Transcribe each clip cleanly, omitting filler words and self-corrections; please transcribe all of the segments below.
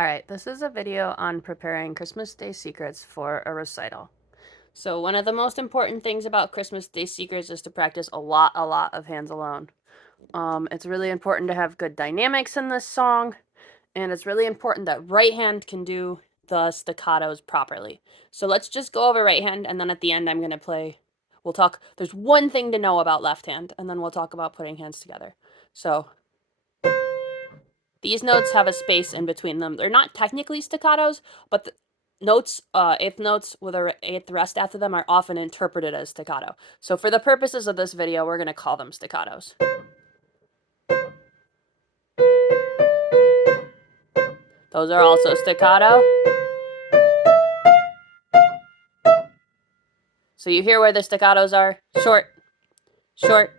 Alright, this is a video on preparing Christmas Day secrets for a recital. So one of the most important things about Christmas Day secrets is to practice a lot of hands alone. It's really important to have good dynamics in this song, and it's really important that right hand can do the staccatos properly. So let's just go over right hand, and then at the end I'm going to play, we'll talk, there's one thing to know about left hand, and then we'll talk about putting hands together. So these notes have a space in between them. They're not technically staccatos, but the notes, eighth notes with an eighth rest after them are often interpreted as staccato. So for the purposes of this video, we're going to call them staccatos. Those are also staccato. So you hear where the staccatos are? Short, short,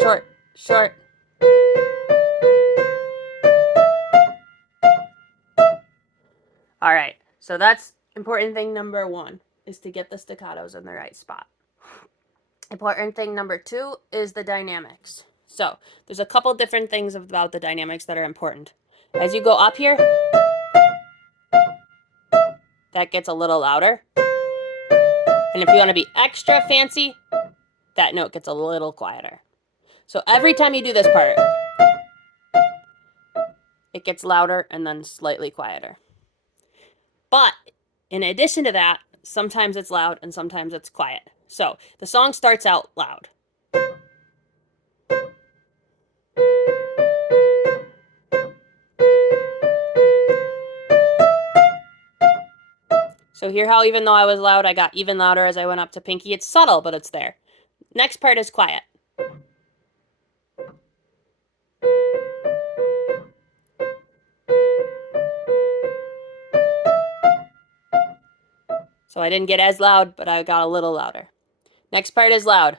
short, short. All right, so that's important thing number one, is to get the staccatos in the right spot. Important thing number two is the dynamics. So there's a couple different things about the dynamics that are important. As you go up here, that gets a little louder. And if you want to be extra fancy, that note gets a little quieter. So every time you do this part, it gets louder and then slightly quieter. But in addition to that, sometimes it's loud and sometimes it's quiet. So the song starts out loud. So hear how even though I was loud, I got even louder as I went up to Pinky. It's subtle, but it's there. Next part is quiet. So I didn't get as loud, but I got a little louder. Next part is loud.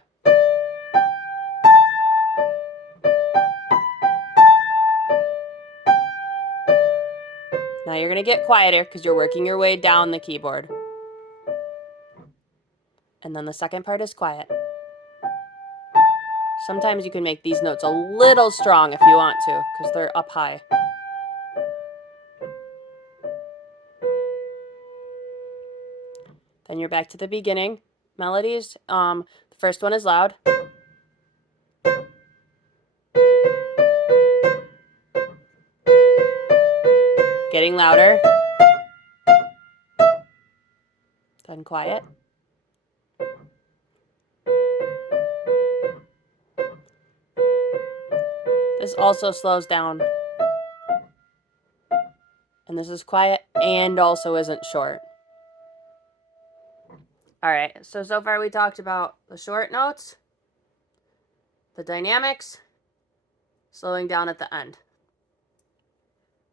Now you're going to get quieter because you're working your way down the keyboard. And then the second part is quiet. Sometimes you can make these notes a little strong if you want to, because they're up high. Then you're back to the beginning. Melodies. The first one is loud. Getting louder. Then quiet. This also slows down. And this is quiet and also isn't short. Alright, so far we talked about the short notes, the dynamics, slowing down at the end.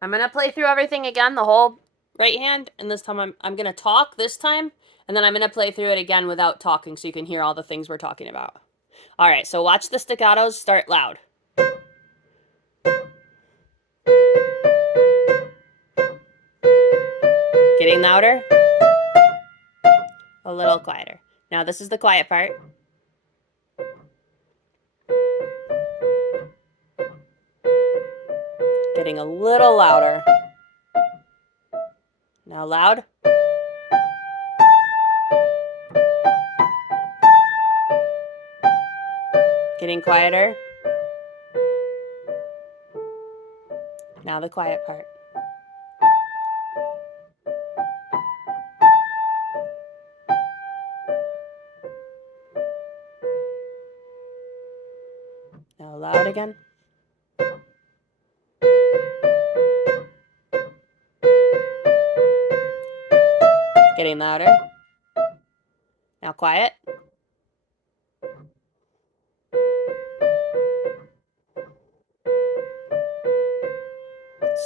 I'm going to play through everything again, the whole right hand, and this time I'm going to talk this time, and then I'm going to play through it again without talking so you can hear all the things we're talking about. Alright, so watch the staccatos start loud. Getting louder. A little quieter. Now this is the quiet part. Getting a little louder. Now loud. Getting quieter. Now the quiet part. Now loud again. Getting louder. Now quiet.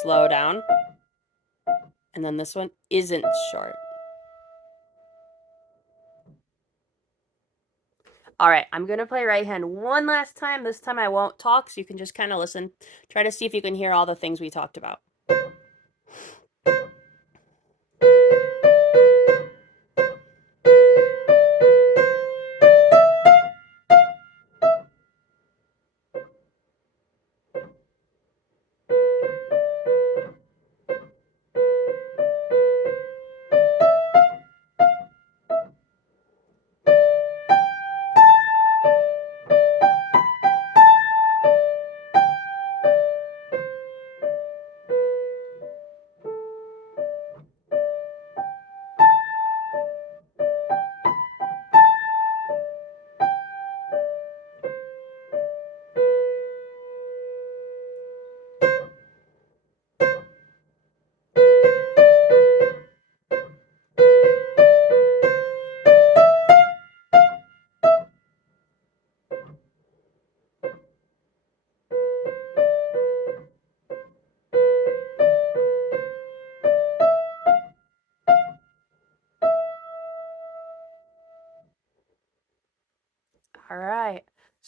Slow down. And then this one isn't short. Alright, I'm going to play right hand one last time. This time I won't talk, so you can just kind of listen. Try to see if you can hear all the things we talked about.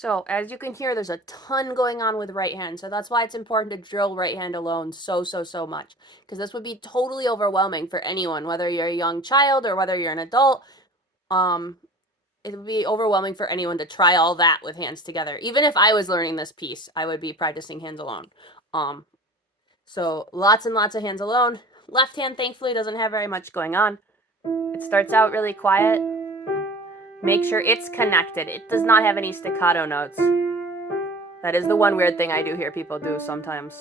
So as you can hear, there's a ton going on with right hand. So that's why it's important to drill right hand alone so much. Because this would be totally overwhelming for anyone, whether you're a young child or whether you're an adult. It would be overwhelming for anyone to try all that with hands together. Even if I was learning this piece, I would be practicing hands alone. So lots and lots of hands alone. Left hand, thankfully, doesn't have very much going on. It starts out really quiet. Make sure it's connected. It does not have any staccato notes. That is the one weird thing I do hear people do sometimes.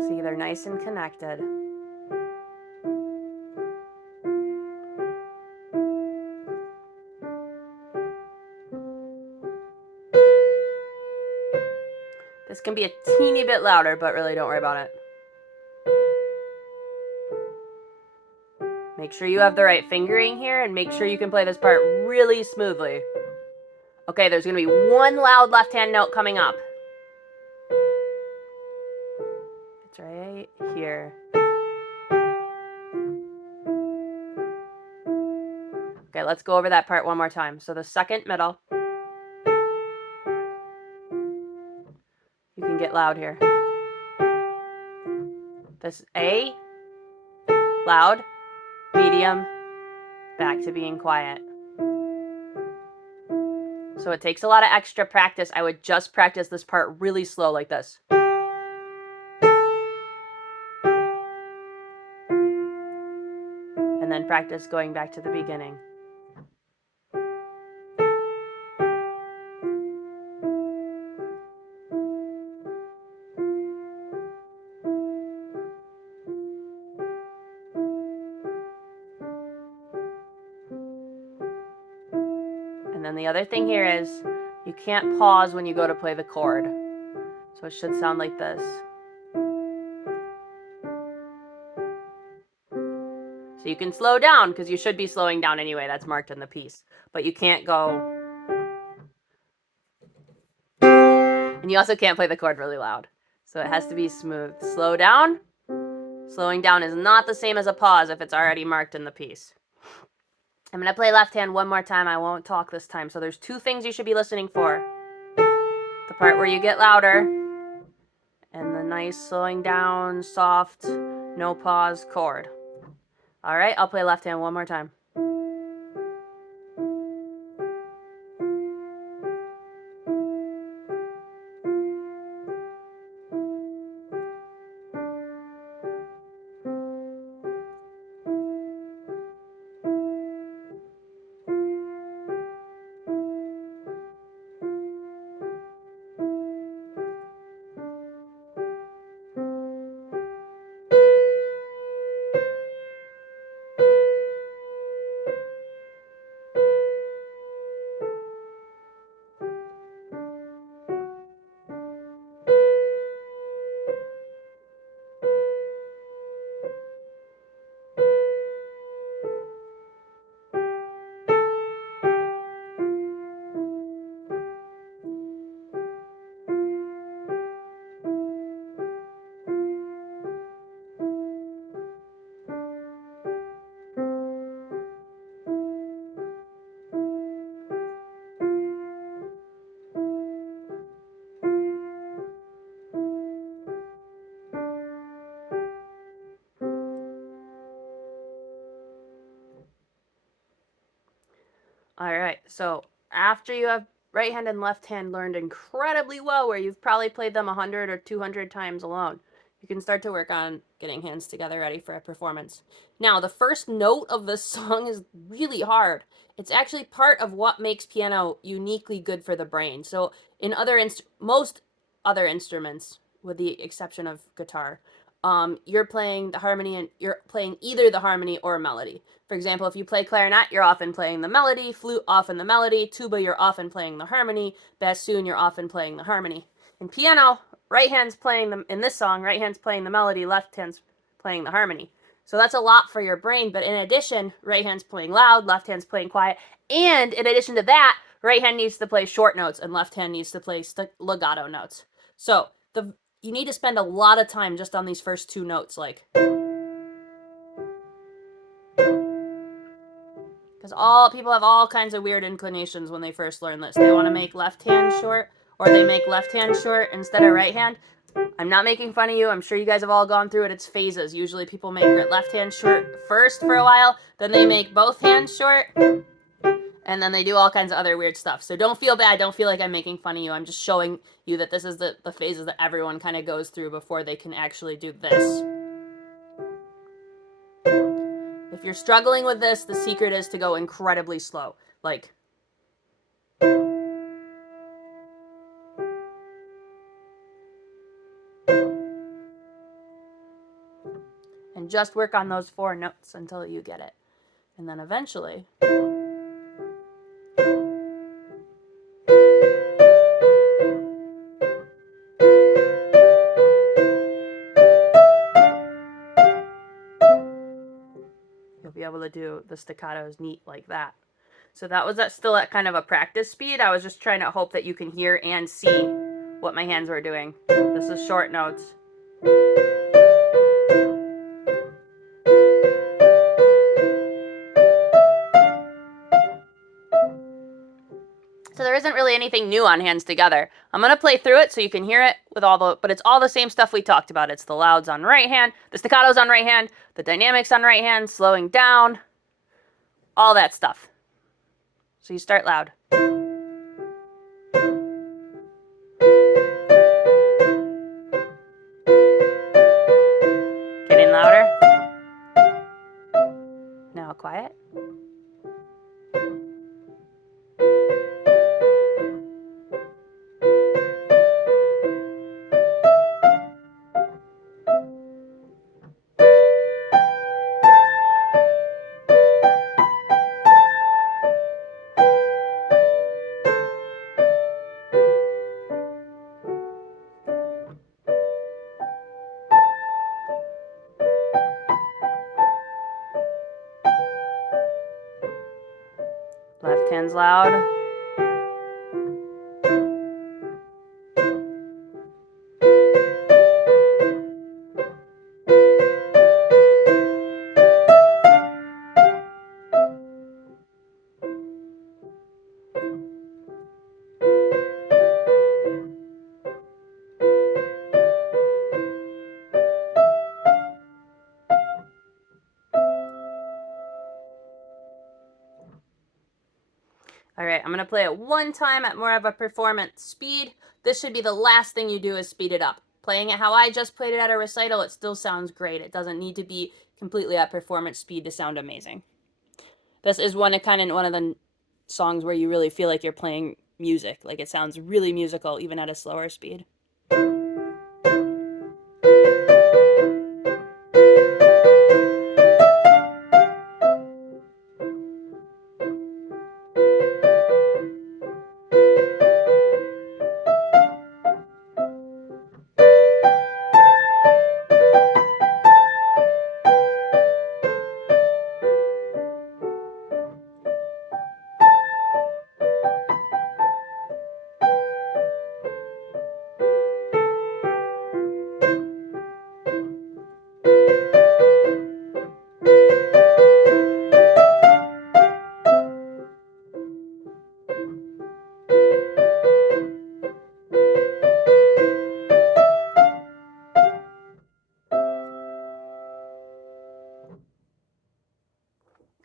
See, they're nice and connected. This can be a teeny bit louder, but really don't worry about it. Make sure you have the right fingering here and make sure you can play this part really smoothly. Okay, there's going to be one loud left hand note coming up. It's right here. Okay, let's go over that part one more time. So the second middle. You can get loud here. This A, loud, medium, back to being quiet. So it takes a lot of extra practice. I would just practice this part really slow like this. And then practice going back to the beginning. And then the other thing here is you can't pause when you go to play the chord. So it should sound like this. So you can slow down because you should be slowing down anyway. That's marked in the piece. But you can't go. And you also can't play the chord really loud. So it has to be smooth. Slow down. Slowing down is not the same as a pause if it's already marked in the piece. I'm going to play left hand one more time. I won't talk this time. So there's two things you should be listening for. The part where you get louder and the nice slowing down, soft, no pause chord. All right, I'll play left hand one more time. All right, so after you have right hand and left hand learned incredibly well, where you've probably played them 100 or 200 times alone, you can start to work on getting hands together ready for a performance. Now, the first note of this song is really hard. It's actually part of what makes piano uniquely good for the brain. So in most other instruments, with the exception of guitar, you're playing the harmony and you're playing either the harmony or melody. For example, if you play clarinet, you're often playing the melody, flute often the melody, tuba you're often playing the harmony, bassoon you're often playing the harmony. In piano, right hand's playing the in this song, right hand's playing the melody, left hand's playing the harmony. So that's a lot for your brain, but in addition, right hand's playing loud, left hand's playing quiet, and in addition to that, right hand needs to play short notes and left hand needs to play legato notes. So you need to spend a lot of time just on these first two notes, because Because people have all kinds of weird inclinations when they first learn this. They want to make left hand short, or they make left hand short instead of right hand. I'm not making fun of you. I'm sure you guys have all gone through it. It's phases. Usually people make left hand short first for a while, then they make both hands short, and then they do all kinds of other weird stuff. So don't feel bad. Don't feel like I'm making fun of you. I'm just showing you that this is the phases that everyone kind of goes through before they can actually do this. If you're struggling with this, the secret is to go incredibly slow. Like, and just work on those 4 notes until you get it. And then eventually, you'll be able to do the staccatos neat like that. So that was still at kind of a practice speed. I was just trying to hope that you can hear and see what my hands were doing. This is short notes. So there isn't really anything new on Hands Together. I'm going to play through it so you can hear it with but it's all the same stuff we talked about. It's the louds on right hand, the staccatos on right hand, the dynamics on right hand, slowing down, all that stuff. So you start loud. Getting louder. Now quiet. Left hand's loud. All right, I'm going to play it one time at more of a performance speed. This should be the last thing you do is speed it up. Playing it how I just played it at a recital, it still sounds great. It doesn't need to be completely at performance speed to sound amazing. This is one of the songs where you really feel like you're playing music. Like it sounds really musical even at a slower speed.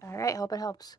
All right, hope it helps.